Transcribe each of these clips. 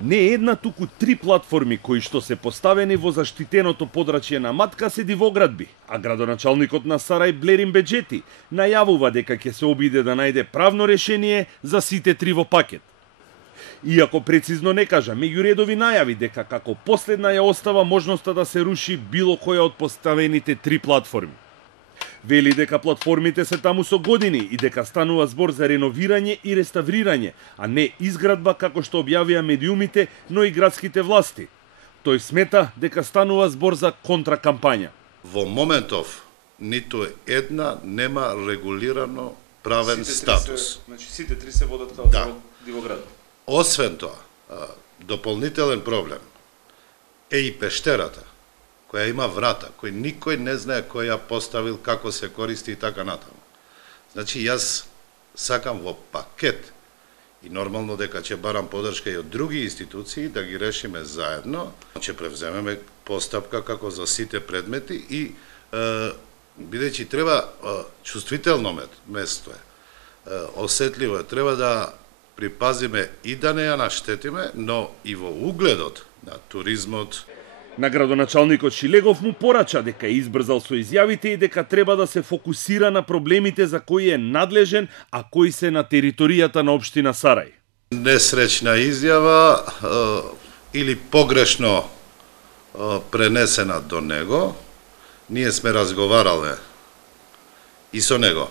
Не една, туку 3 платформи кои што се поставени во заштитеното подрачје на Матка седи во градби, а градоначалникот на Сарај Блерин Беџети најавува дека ќе се обиде да најде правно решение за сите 3 во пакет. Иако прецизно не кажа, меѓу редови најави дека како последна ја остава можноста да се руши било која од поставените 3 платформи. Вели дека платформите се таму со години и дека станува збор за реновирање и реставрирање, а не изградба како што објавија медиумите, но и градските власти. Тој смета дека станува збор за контракампања. Во моментов ниту една нема регулирано правен статус. Значи сите 3 се водат као дивоград. Освен тоа, дополнителен проблем е и пештерата, која има врата, кој никој не знае кој ја поставил, како се користи и така натаму. Значи, јас сакам во пакет и нормално дека ќе барам подршка и од други институции да ги решиме заедно. Ќе превземеме постапка како за сите предмети и бидејќи треба чувствително место е, осетливо е, треба да припазиме и да не ја наштетиме, но и во угледот на туризмот. На градоначалникот Шилегов му порача дека е избрзал со изјавите и дека треба да се фокусира на проблемите за кои е надлежен, а кои се на територијата на општина Сарај. Несречна изјава или погрешно пренесена до него. Ние сме разговарале и со него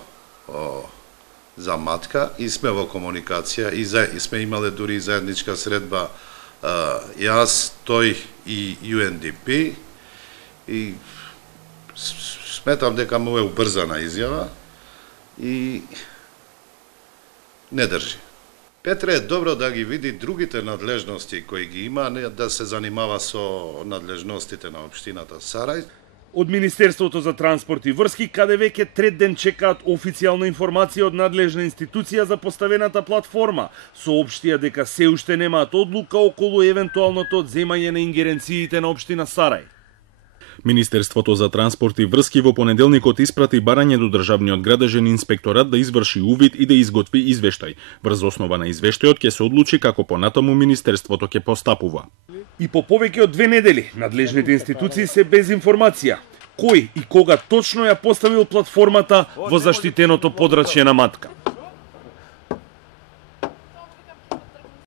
за Матка и сме во комуникација и сме имале дури и заедничка средба јас, тој и UNDP и сметам дека му е убрзана изјава и не држи. Петре е добро да ги види другите надлежности кои ги има, не да се занимава со надлежностите на општината Сарај. Од Министерството за транспорт и врски, каде веќе трет ден чекаат официјална информација од надлежна институција за поставената платформа, соопштија дека се уште немаат одлука околу евентуалното одземање на ингеренциите на општина Сарај. Министерството за транспорт и врски во понеделникот испрати барање до Државниот градежен инспекторат да изврши увид и да изготви извештај. Врз основа на извештајот ќе се одлучи како понатаму Министерството ќе постапува. И по повеќе од 2 недели, надлежните институции се без информација. Кој и кога точно ја поставил платформата во заштитеното подрачје на Матка?